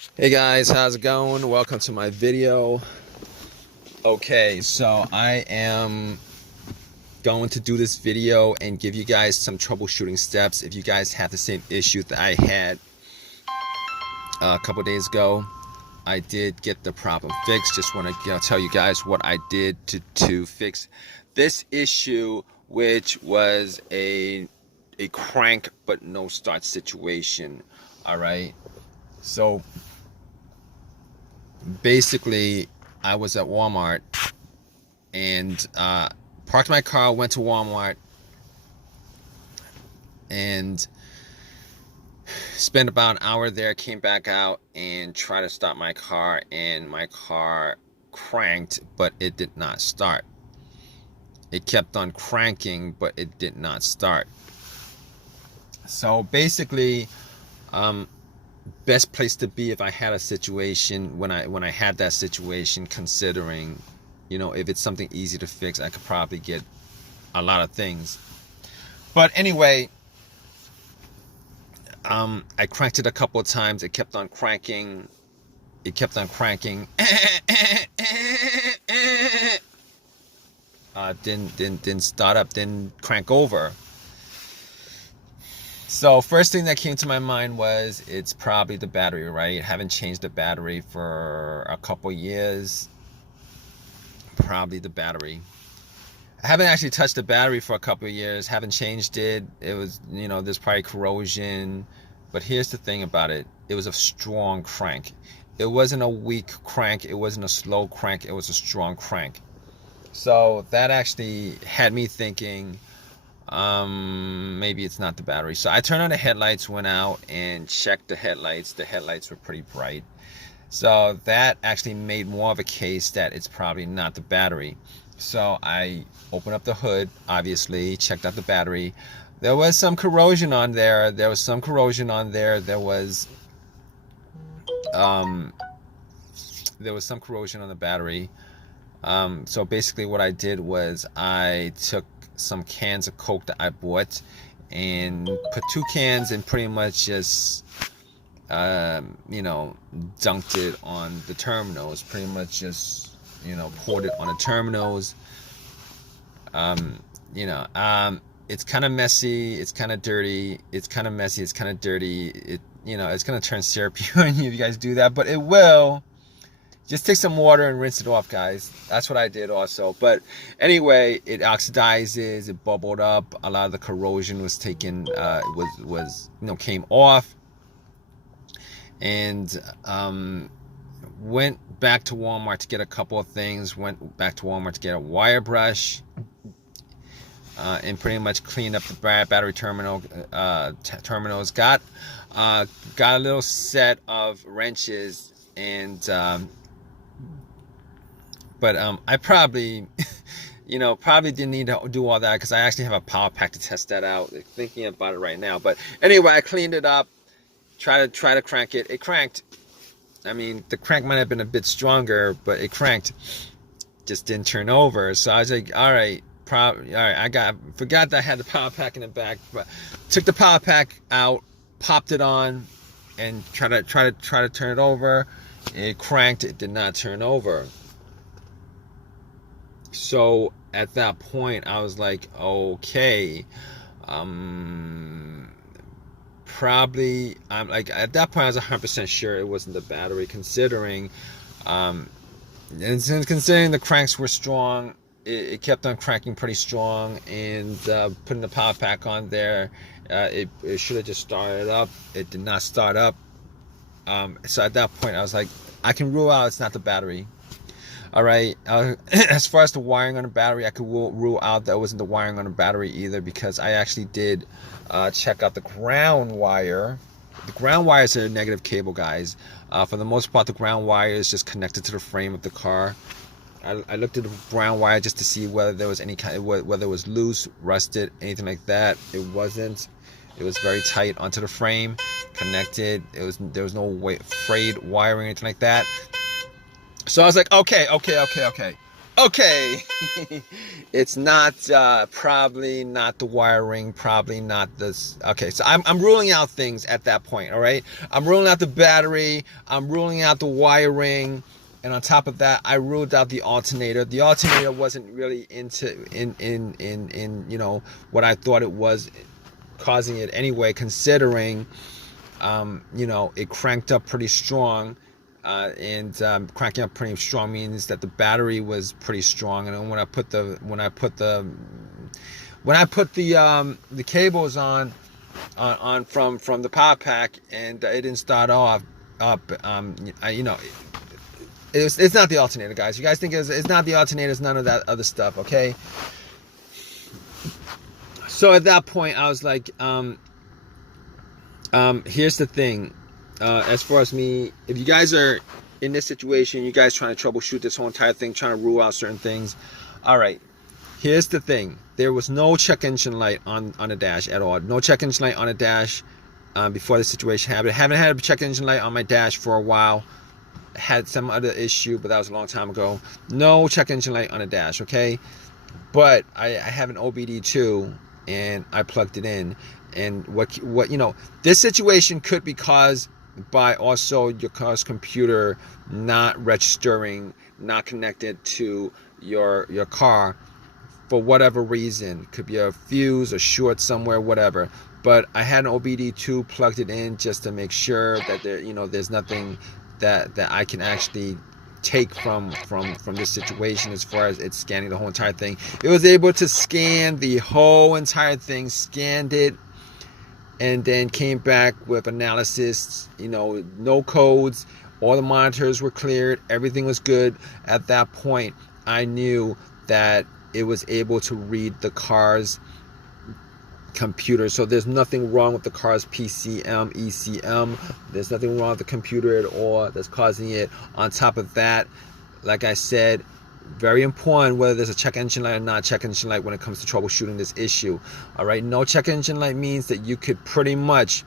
Hey guys, how's it going? Welcome to my video. Okay, so I am going to do this video and give you guys some troubleshooting steps if you guys have the same issue that I had a couple days ago. I did get the problem fixed. Just want to tell you guys what I did to fix this issue, which was a crank but no start situation. All right, so basically I was at Walmart and parked my car, went to Walmart and spent about an hour there, came back out and tried to start my car, and my car cranked but it did not start. It kept on cranking but it did not start. So basically best place to be if I had a situation when I had that situation, considering if it's something easy to fix, I could probably get a lot of things. But anyway, I cranked it a couple of times. It kept on cranking. Didn't start up, didn't crank over. So first thing that came to my mind was it's probably the battery, right? Haven't changed the battery for a couple years. Probably the battery. I haven't actually touched the battery for a couple of years. Haven't changed it. It was, there's probably corrosion. But here's the thing about it. It was a strong crank. It wasn't a weak crank. It wasn't a slow crank. It was a strong crank. So that actually had me thinking, maybe it's not the battery. So I turned on the headlights, went out and checked the headlights. The headlights were pretty bright. So that actually made more of a case that it's probably not the battery. So I opened up the hood, obviously, checked out the battery. There was some corrosion on there. There was some corrosion on there. There was some corrosion on the battery. So basically what I did was I took some cans of Coke that I bought and put 2 cans and pretty much just dunked it on the terminals. Pretty much just poured it on the terminals. It's kind of messy, it's kind of dirty, it's kind of messy, it's kind of dirty. It's gonna turn syrupy on you if you guys do that, but it will. Just take some water and rinse it off, guys. That's what I did also. But anyway, it oxidizes, it bubbled up. A lot of the corrosion was taken, came off. And went back to Walmart to get a couple of things. Went back to Walmart to get a wire brush. And pretty much cleaned up the battery terminals. Got a little set of wrenches and but I probably probably didn't need to do all that because I actually have a power pack to test that out. Thinking about it right now. But anyway, I cleaned it up, try to crank it. It cranked. I mean, the crank might have been a bit stronger, but it cranked. Just didn't turn over. So I was like, all right, I forgot that I had the power pack in the back, but took the power pack out, popped it on, and try to turn it over. It cranked. It did not turn over. So at that point, I was like, okay, probably, I'm like, at that point, I was 100% sure it wasn't the battery, considering the cranks were strong. It kept on cranking pretty strong, and putting the power pack on there, it should have just started up. It did not start up. So at that point, I was like, I can rule out it's not the battery. All right. As far as the wiring on the battery, I could rule out that it wasn't the wiring on the battery either, because I actually did check out the ground wire. The ground wire is a negative cable, guys. For the most part, the ground wire is just connected to the frame of the car. I looked at the ground wire just to see whether there was whether it was loose, rusted, anything like that. It wasn't. It was very tight onto the frame, connected. There was no frayed wiring or anything like that. So I was like, okay. It's not probably not the wiring, probably not this. Okay, so I'm ruling out things at that point. All right, I'm ruling out the battery, I'm ruling out the wiring, and on top of that, I ruled out the alternator. The alternator wasn't really in you know what I thought it was causing it anyway, considering you know, it cranked up pretty strong. And cranking up pretty strong means that the battery was pretty strong. And when I put the cables on from the power pack, and it didn't start off up, you know, it's not the alternator, guys. You guys think it's not the alternator, it's none of that other stuff, okay? So at that point, I was like, here's the thing. As far as me, if you guys are in this situation, you guys trying to troubleshoot this whole entire thing, trying to rule out certain things. All right, here's the thing. There was no check engine light on the dash at all. No check engine light on the dash before the situation happened. I haven't had a check engine light on my dash for a while. Had some other issue, but that was a long time ago. No check engine light on the dash, okay? But I have an OBD2, and I plugged it in. And what you know, this situation could be caused by also your car's computer not registering, not connected to your car for whatever reason. Could be a fuse, a short somewhere, whatever. But I had an OBD2, plugged it in just to make sure that there, you know, there's nothing that I can actually take from this situation as far as it's scanning the whole entire thing. It was able to scan the whole entire thing, scanned it, and then came back with analysis, you know, no codes, all the monitors were cleared, everything was good. At that point, I knew that it was able to read the car's computer. So there's nothing wrong with the car's PCM, ECM. There's nothing wrong with the computer at all that's causing it. On top of that, like I said, very important whether there's a check engine light or not check engine light when it comes to troubleshooting this issue. All right, no check engine light means that you could pretty much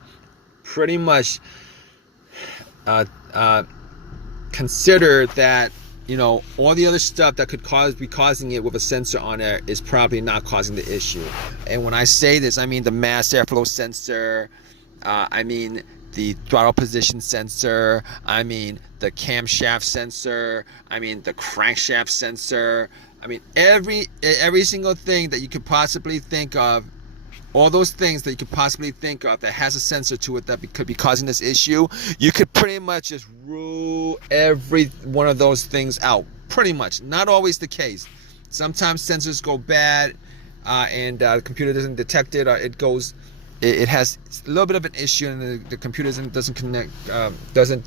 consider that, you know, all the other stuff that could be causing it with a sensor on there is probably not causing the issue. And when I say this, I mean the mass airflow sensor, I mean the throttle position sensor, I mean the camshaft sensor, I mean the crankshaft sensor, I mean every single thing that you could possibly think of, all those things that you could possibly think of that has a sensor to it that could be causing this issue, you could pretty much just rule every one of those things out. Pretty much. Not always the case. Sometimes sensors go bad and the computer doesn't detect it, or it has a little bit of an issue and the computer doesn't connect, doesn't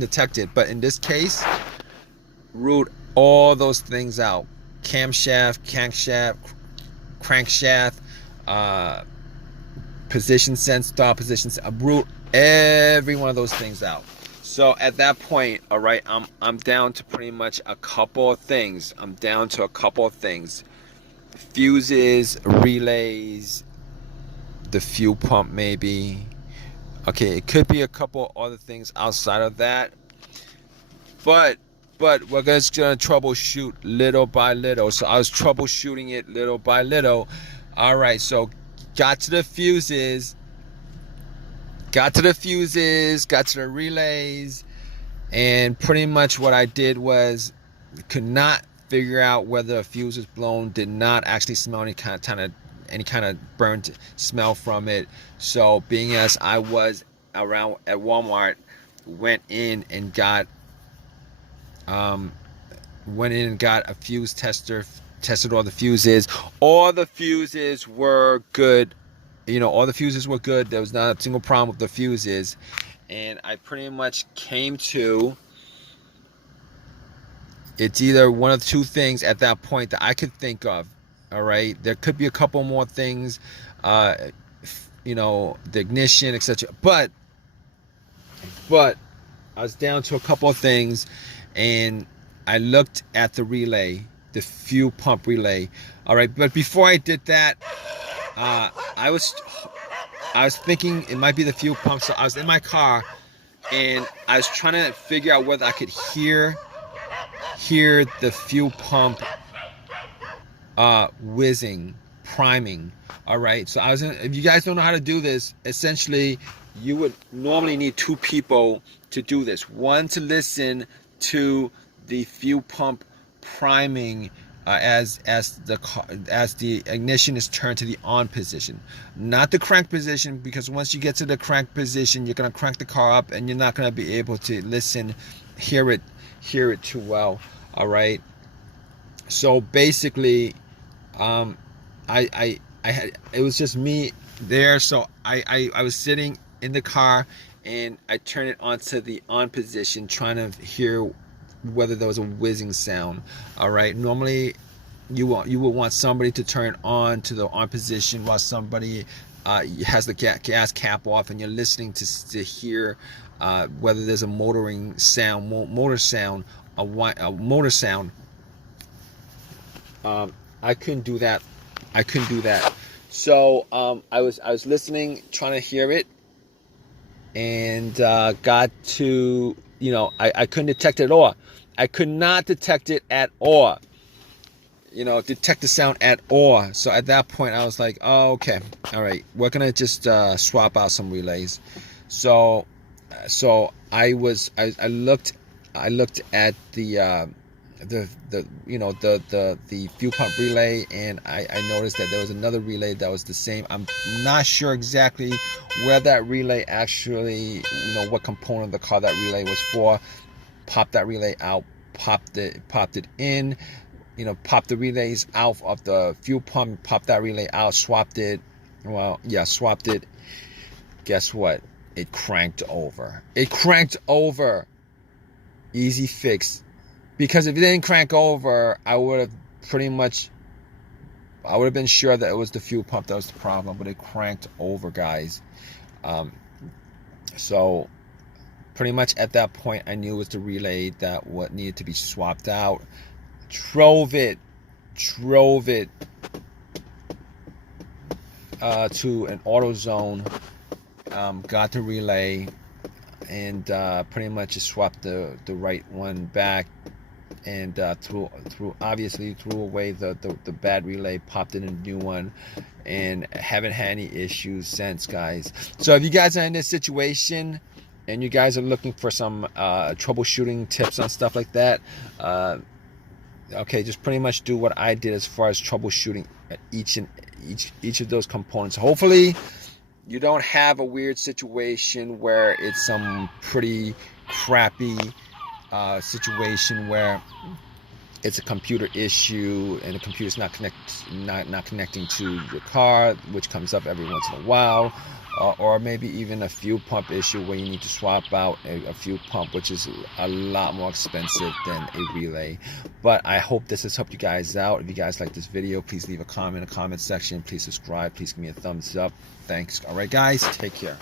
detect it. But in this case, ruled all those things out. Camshaft, crankshaft, position sense, throttle position sense, ruled every one of those things out. So at that point, all right, I'm down to pretty much a couple of things. Fuses, relays, the fuel pump maybe. Okay, it could be a couple other things outside of that. But we're just gonna troubleshoot little by little. So I was troubleshooting it little by little. All right, so got to the fuses, got to the relays, and pretty much what I did was could not figure out whether a fuse was blown. Did not actually smell any kind of burnt smell from it. So being as I was around at Walmart, went in and got a fuse tester, tested all the fuses. All the fuses were good. You know, all the fuses were good. There was not a single problem with the fuses. And I pretty much came to, it's either one of two things at that point that I could think of. All right, there could be a couple more things, you know, the ignition, etc. But I was down to a couple of things, and I looked at the relay, the fuel pump relay. All right, but before I did that, I was thinking it might be the fuel pump. So I was in my car, and I was trying to figure out whether I could hear hear the fuel pump whizzing, priming. All right, so if you guys don't know how to do this, essentially you would normally need two people to do this. One to listen to the fuel pump priming as the ignition is turned to the on position, not the crank position, because once you get to the crank position, you're gonna crank the car up and you're not gonna be able to hear it too well. All right, so basically, I had, it was just me there, so I was sitting in the car and I turned it onto the on position, trying to hear whether there was a whizzing sound. All right, normally you will want somebody to turn on to the on position while somebody has the gas cap off, and you're listening to hear whether there's a motor sound. I couldn't do that. So I was listening, trying to hear it, and got to, I couldn't detect it at all. I could not detect it at all. Detect the sound at all. So at that point, I was like, oh, okay, all right, we're gonna just swap out some relays. So I looked at the fuel pump relay, and I noticed that there was another relay that was the same. I'm not sure exactly where that relay actually, what component of the car that relay was for. Popped that relay out, popped it in, popped the relays out of the fuel pump, popped that relay out, swapped it. Swapped it. Guess what? It cranked over. Easy fix. Because if it didn't crank over, I would have been sure that it was the fuel pump that was the problem, but it cranked over, guys. So pretty much at that point, I knew it was the relay that what needed to be swapped out. Drove it to an AutoZone, got the relay, and pretty much just swapped the right one back, and threw away the bad relay, popped in a new one, and haven't had any issues since, guys. So if you guys are in this situation and you guys are looking for some troubleshooting tips on stuff like that, okay, just pretty much do what I did as far as troubleshooting each of those components. Hopefully you don't have a weird situation where it's some pretty crappy situation where it's a computer issue and the computer's not connecting to your car, which comes up every once in a while, or maybe even a fuel pump issue where you need to swap out a fuel pump, which is a lot more expensive than a relay. But I hope this has helped you guys out. If you guys like this video, please leave a comment in the comment section. Please subscribe. Please give me a thumbs up. Thanks. All right, guys, take care.